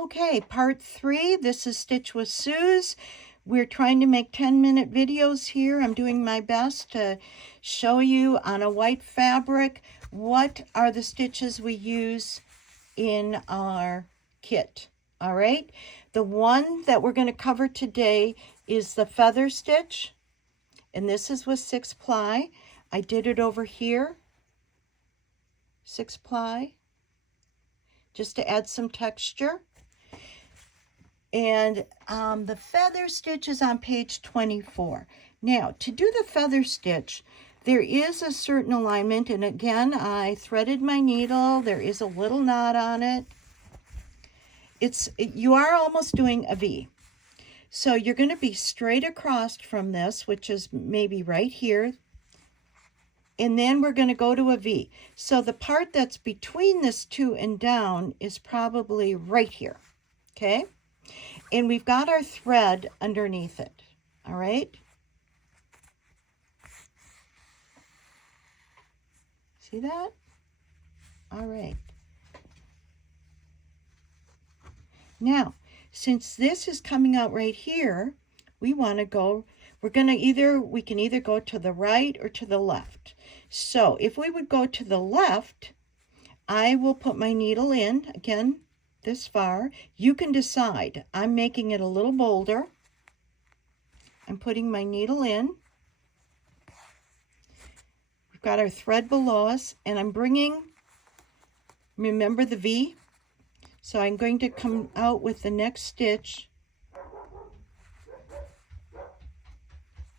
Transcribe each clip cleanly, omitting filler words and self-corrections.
Okay, part 3. This is Stitch with Suze. We're trying to make 10-minute videos here. I'm doing my best to show you on a white fabric what are the stitches we use in our kit. All right, the one that we're going to cover today is the feather stitch, and this is with 6-ply. I did it over here, 6-ply, just to add some texture. And the feather stitch is on page 24. Now, to do the feather stitch, there is a certain alignment, and again, I threaded my needle. There is a little knot on it. You are almost doing a V. So you're going to be straight across from this, which is maybe right here, and then we're going to go to a V. So the part that's between this 2 and down is probably right here, okay? And we've got our thread underneath it, all right? See that? All right. Now, since this is coming out right here, we can either go to the right or to the left. So if we would go to the left, I will put my needle in, again, this far. You can decide. I'm making it a little bolder. I'm putting my needle in. We've got our thread below us, and I'm bringing, remember the V? So I'm going to come out with the next stitch.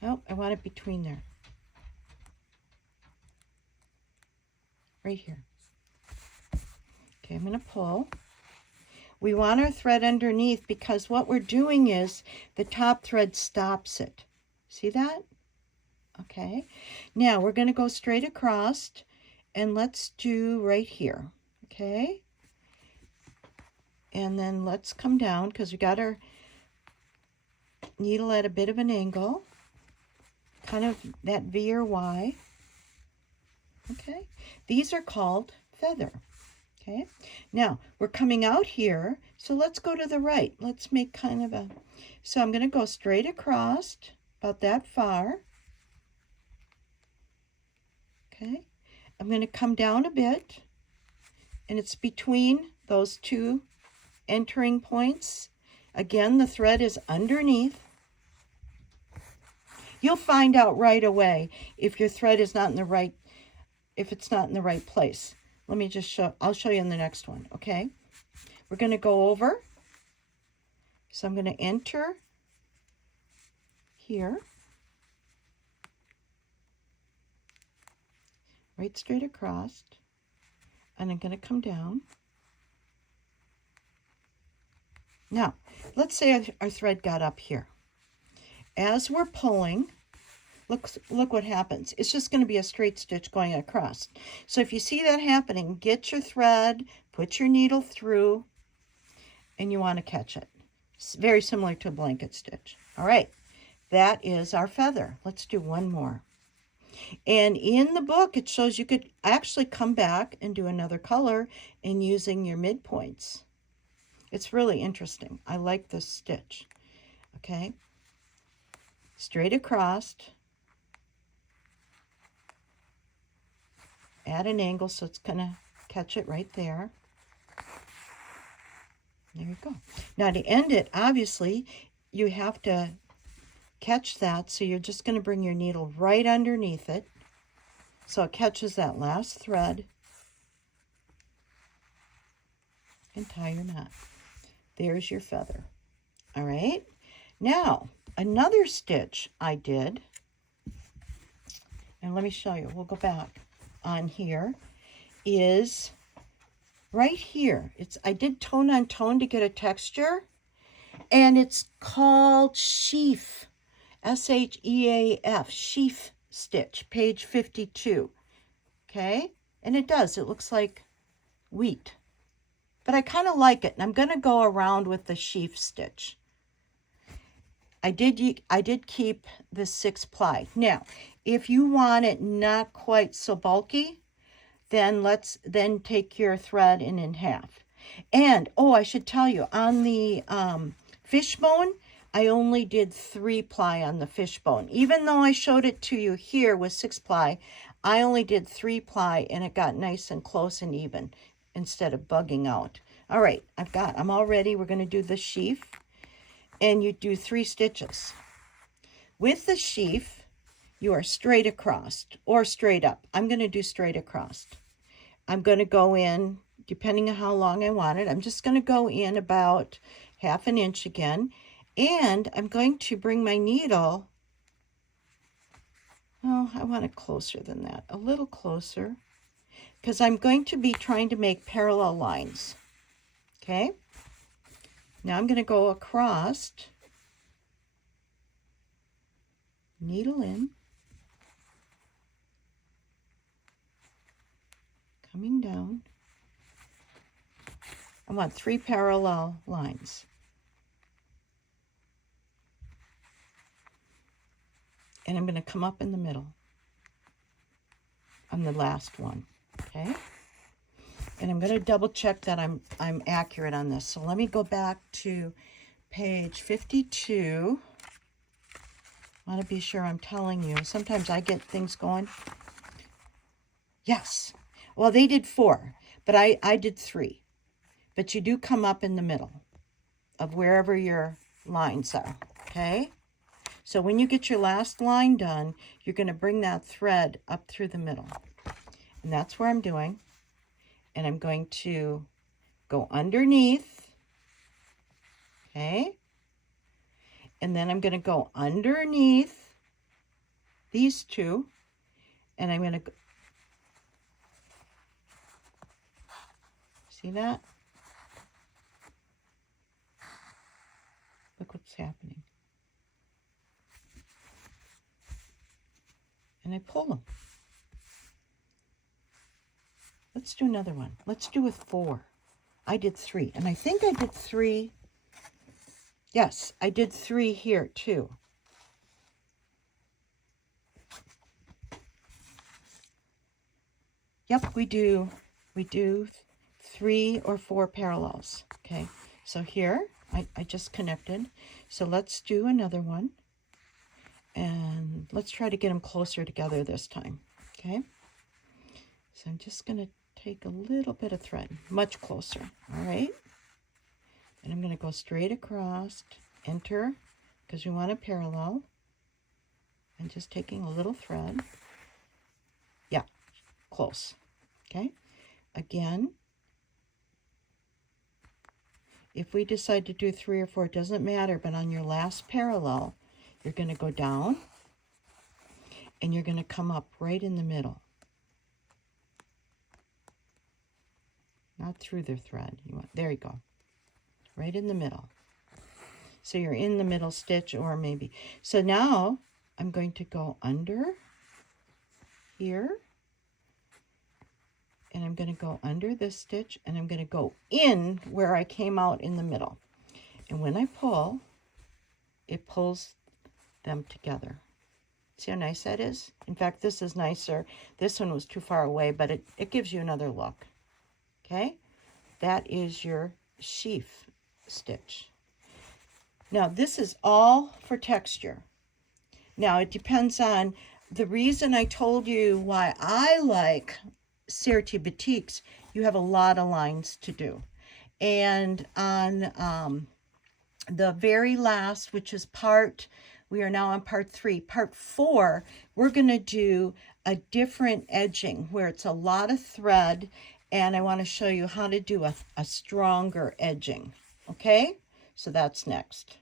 Oh, I want it between there. Right here. Okay, I'm going to pull. We want our thread underneath because what we're doing is the top thread stops it. See that? Okay. Now we're going to go straight across, and let's do right here. Okay. And then let's come down because we got our needle at a bit of an angle, kind of that V or Y. Okay. These are called feather. Okay, now we're coming out here, so let's go to the right. Let's make kind of a, so I'm going to go straight across about that far. Okay, I'm going to come down a bit, and it's between those 2 entering points. Again, the thread is underneath. You'll find out right away if your thread is not in the right, if it's not in the right place. Let me just I'll show you in the next one, okay? We're going to go over. So I'm going to enter here. Right straight across. And I'm going to come down. Now, let's say our thread got up here. As we're pulling, look what happens. It's just going to be a straight stitch going across. So if you see that happening, get your thread, put your needle through, and you want to catch it. It's very similar to a blanket stitch. All right, that is our feather. Let's do one more. And in the book, it shows you could actually come back and do another color in using your midpoints. It's really interesting. I like this stitch. Okay, straight across. Add an angle so it's going to catch it right there. There you go. Now to end it, obviously, you have to catch that, so you're just going to bring your needle right underneath it so it catches that last thread and tie your knot. There's your feather. All right. Now, another stitch I did, and let me show you. We'll go back on here, is right here. I did tone on tone to get a texture, and it's called Sheaf, S-H-E-A-F, Sheaf Stitch, page 52. Okay, and it looks like wheat, but I kind of like it, and I'm going to go around with the sheaf stitch. I did keep the 6-ply. Now, if you want it not quite so bulky, then take your thread in half. And, oh, I should tell you, on the fishbone, I only did 3-ply on the fishbone. Even though I showed it to you here with 6-ply, I only did 3-ply, and it got nice and close and even instead of bugging out. All right, I'm all ready. We're going to do the sheaf, and you do 3 stitches. With the sheaf, you are straight across or straight up. I'm going to do straight across. I'm going to go in, depending on how long I want it, I'm just going to go in about 1/2 inch again. And I'm going to bring my needle, oh, I want it closer than that, a little closer, because I'm going to be trying to make parallel lines. Okay? Now I'm going to go across, needle in, coming down. I want 3 parallel lines. And I'm going to come up in the middle on the last one, okay? And I'm going to double check that I'm accurate on this. So let me go back to page 52. I want to be sure I'm telling you. Sometimes I get things going. Yes. Well, they did 4, but I did 3. But you do come up in the middle of wherever your lines are, okay? So when you get your last line done, you're going to bring that thread up through the middle. And that's where I'm doing. And I'm going to go underneath, okay? And then I'm going to go underneath these 2, and I'm going to go, see that? Look what's happening. And I pull them. Let's do another one. Let's do with 4. I did 3, and I think I did 3. Yes, I did 3 here too. Yep, we do 3 or 4 parallels. Okay, so here I just connected. So let's do another one. And let's try to get them closer together this time, okay? So I'm just going to take a little bit of thread, much closer, all right? And I'm going to go straight across, enter, because we want a parallel. I'm just taking a little thread. Yeah, close, okay? Again, if we decide to do 3 or 4, it doesn't matter, but on your last parallel, you're going to go down, and you're going to come up right in the middle. Not through the thread. There you go. Right in the middle. So you're in the middle stitch, or maybe. So now I'm going to go under here, and I'm going to go under this stitch, and I'm going to go in where I came out in the middle. And when I pull, it pulls them together. See how nice that is? In fact, this is nicer. This one was too far away, but it gives you another look. Okay? That is your sheaf stitch. Now, this is all for texture. Now, it depends on the reason I told you why I like Serti Batiks. You have a lot of lines to do. And on the very last, which is we are now on part 3. Part 4, we're going to do a different edging where it's a lot of thread, and I want to show you how to do a stronger edging. Okay? So that's next.